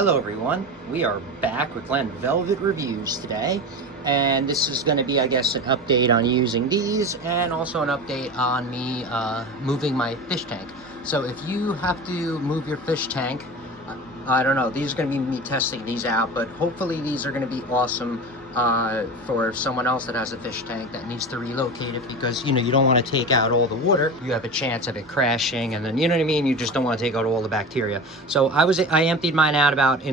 Hello everyone, we are back with Glen Velvet Reviews today, and this is going to be, I guess, an update on using these and also an update on me moving my fish tank. So if you have to move your fish tank, I don't know, these are going to be me testing these out, but hopefully these are going to be awesome for someone else that has a fish tank that needs to relocate it, because you don't want to take out all the water. You have a chance of it crashing, and then you know what I mean, you just don't want to take out all the bacteria. So I emptied mine out about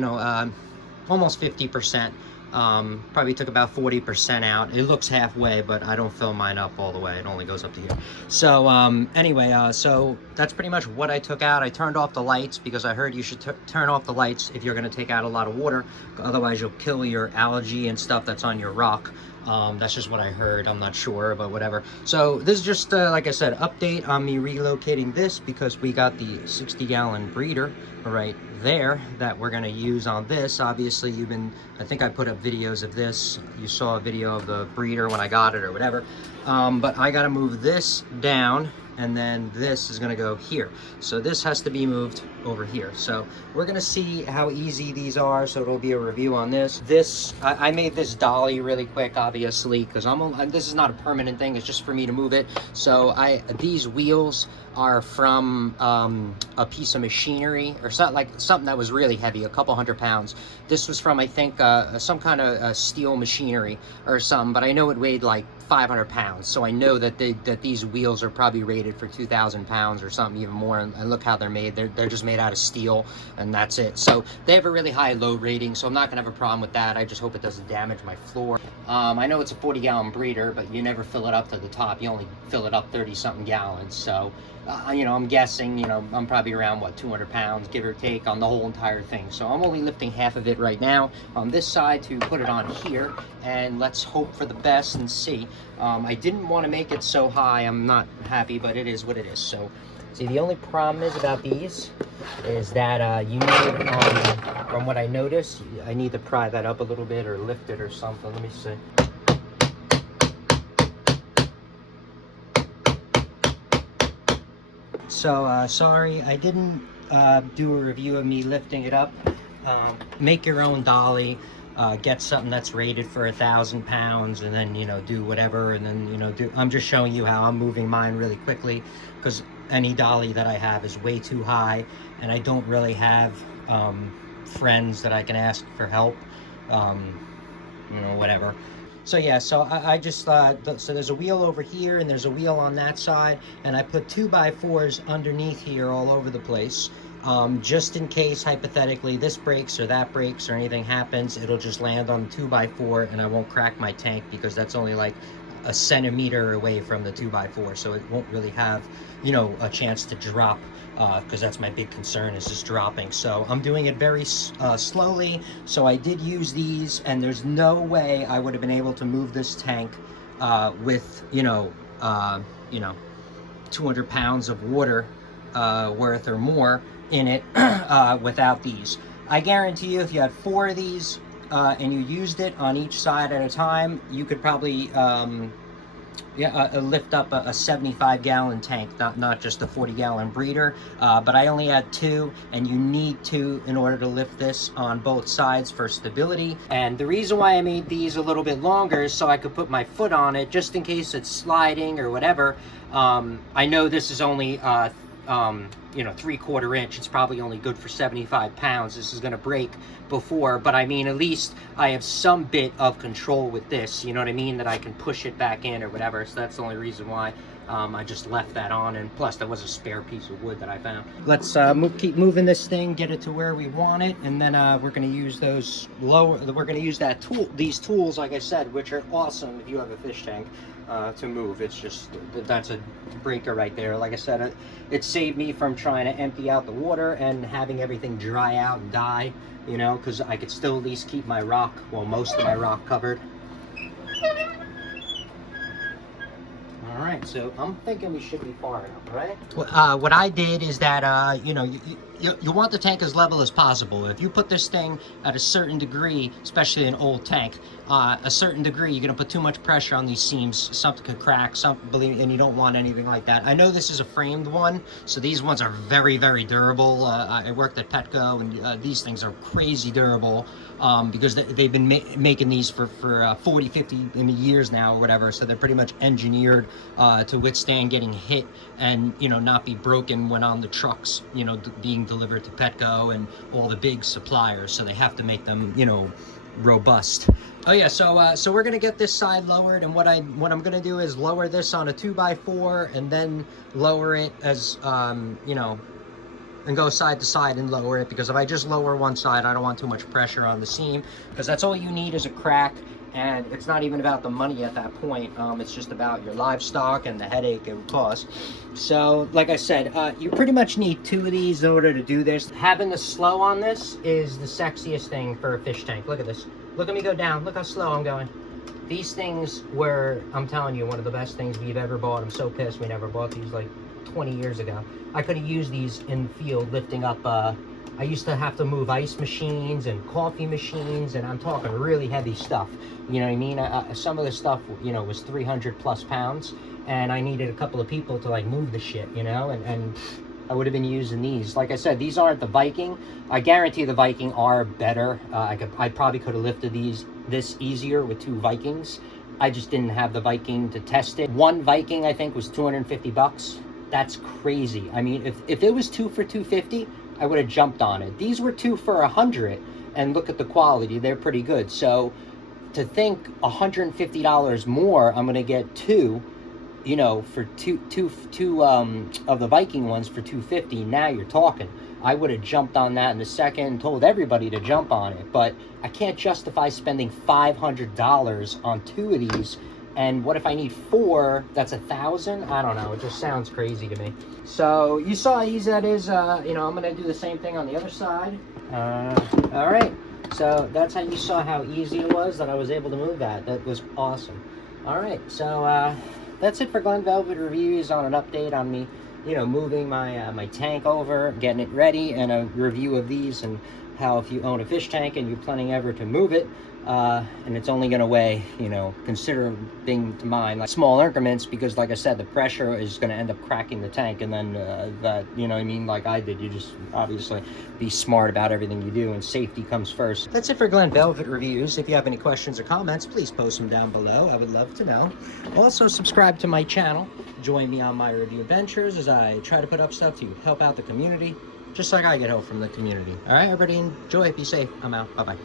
almost 50%. Probably took about 40% out. It looks halfway, but I don't fill mine up all the way. It only goes up to here. So anyway, so that's pretty much what I took out. I turned off the lights because I heard you should turn off the lights if you're going to take out a lot of water. Otherwise you'll kill your algae and stuff that's on your rock. That's just what I heard. I'm not sure, but whatever. So this is just like I said, update on me relocating this, because we got the 60-gallon breeder right there that we're going to use on this. Obviously I think I put up videos of this. You saw a video of the breeder when I got it or whatever. But I got to move this down, and then this is going to go here. So this has to be moved over here. So we're going to see how easy these are. So it'll be a review on this. I made this dolly really quick, obviously, because this is not a permanent thing. It's just for me to move it. So these wheels are from a piece of machinery, or something that was really heavy, a couple 100 pounds. This was from, I think, some kind of steel machinery or something, but I know it weighed like 500 pounds. So I know that these wheels are probably rated for 2,000 pounds or something, even more. And look how they're made. They're just made out of steel, and that's it. So they have a really high load rating, so I'm not gonna have a problem with that. I just hope it doesn't damage my floor. I know it's a 40-gallon breeder, but you never fill it up to the top. You only fill it up 30-something gallons. So I'm guessing, I'm probably around, what, 200 pounds, give or take, on the whole entire thing. So I'm only lifting half of it right now on this side to put it on here, and let's hope for the best and see. I didn't want to make it so high. I'm not happy, but it is what it is. So, see, the only problem is about these is that you need, from what I noticed, I need to pry that up a little bit or lift it or something. Let me see. So sorry, I didn't do a review of me lifting it up. Make your own dolly. Get something that's rated for 1,000 pounds, and then do whatever, and then I'm just showing you how I'm moving mine really quickly, because any dolly that I have is way too high, and I don't really have friends that I can ask for help, whatever. So yeah, so I just so there's a wheel over here and there's a wheel on that side, and I put 2x4s underneath here all over the place, just in case hypothetically this breaks or that breaks or anything happens. It'll just land on the 2x4 and I won't crack my tank, because that's only like a centimeter away from the 2x4, so it won't really have a chance to drop, because that's my big concern, is just dropping. So I'm doing it very slowly. So I did use these, and there's no way I would have been able to move this tank with 200 pounds of water worth or more in it without these. I guarantee you, if you had 4 of these and you used it on each side at a time, you could probably lift up a 75-gallon tank, not just a 40-gallon breeder. But I only had 2, and you need 2 in order to lift this on both sides for stability. And the reason why I made these a little bit longer is so I could put my foot on it, just in case it's sliding or whatever. I know this is only 3/4 inch. It's probably only good for 75 pounds. This is going to break before, but I mean, at least I have some bit of control with this, you know what I mean, that I can push it back in or whatever. So that's the only reason why I just left that on, and plus there was a spare piece of wood that I found. Let's keep moving this thing, get it to where we want it, and then we're going to use we're going to use these tools, like I said, which are awesome if you have a fish tank, to move. It's just, that's a breaker right there. Like I said, it saved me from trying to empty out the water and having everything dry out and die, because I could still at least keep my rock, well, most of my rock covered. All right, so I'm thinking we should be far enough, right? What I did is that, you want the tank as level as possible. If you put this thing at a certain degree, especially an old tank, a certain degree, you're gonna put too much pressure on these seams. Something could crack, and you don't want anything like that. I know this is a framed one, so these ones are very, very durable. I worked at Petco, and these things are crazy durable because they've been making these for 40, 50 years now or whatever, so they're pretty much engineered to withstand getting hit and, you know, not be broken when on the trucks, you know, being delivered to Petco and all the big suppliers, so they have to make them, you know, robust. Oh yeah, so we're gonna get this side lowered, and what I'm gonna do is lower this on a 2x4 and then lower it as you know, and go side to side and lower it, because if I just lower one side, I don't want too much pressure on the seam, because that's all you need is a crack. And it's not even about the money at that point. It's just about your livestock and the headache it would cause. So, like I said, you pretty much need 2 of these in order to do this. Having the slow on this is the sexiest thing for a fish tank. Look at this. Look at me go down. Look how slow I'm going. These things were, I'm telling you, one of the best things we've ever bought. I'm so pissed we never bought these like 20 years ago. I could have used these in the field lifting up I used to have to move ice machines and coffee machines, and I'm talking really heavy stuff. You know what I mean? Some of the stuff, you know, was 300+ pounds, and I needed a couple of people to like move the shit, you know, and I would have been using these. Like I said, these aren't the Viking. I guarantee the Viking are better. I probably could have lifted this easier with 2 Vikings. I just didn't have the Viking to test it. One Viking, I think, was 250 bucks. That's crazy. I mean, if it was 2 for 250, I would have jumped on it. These were 2 for 100, and look at the quality. They're pretty good. So to think $150 more, I'm gonna get 2, you know, for two of the Viking ones for 250. Now you're talking. I would have jumped on that in a second, told everybody to jump on it, but I can't justify spending $500 on 2 of these. And what if I need 4? That's $1,000. I don't know. It just sounds crazy to me. So you saw how easy that is. You know, I'm gonna do the same thing on the other side. All right. So that's how you saw how easy it was that I was able to move that. That was awesome. All right. So that's it for Glen Velvet Reviews on an update on me, you know, moving my my tank over, getting it ready, and a review of these, and how if you own a fish tank and you're planning ever to move it, and it's only going to weigh, you know, considering to mine, like small increments, because like I said, the pressure is going to end up cracking the tank, and then that, you know what I mean, like I did, you just obviously be smart about everything you do, and safety comes first. That's it for Glen Velvet Reviews. If you have any questions or comments, please post them down below. I would love to know. Also, subscribe to my channel. Join me on my review adventures as I try to put up stuff to help out the community, just like I get help from the community. All right, everybody, enjoy. Be safe. I'm out. Bye-bye.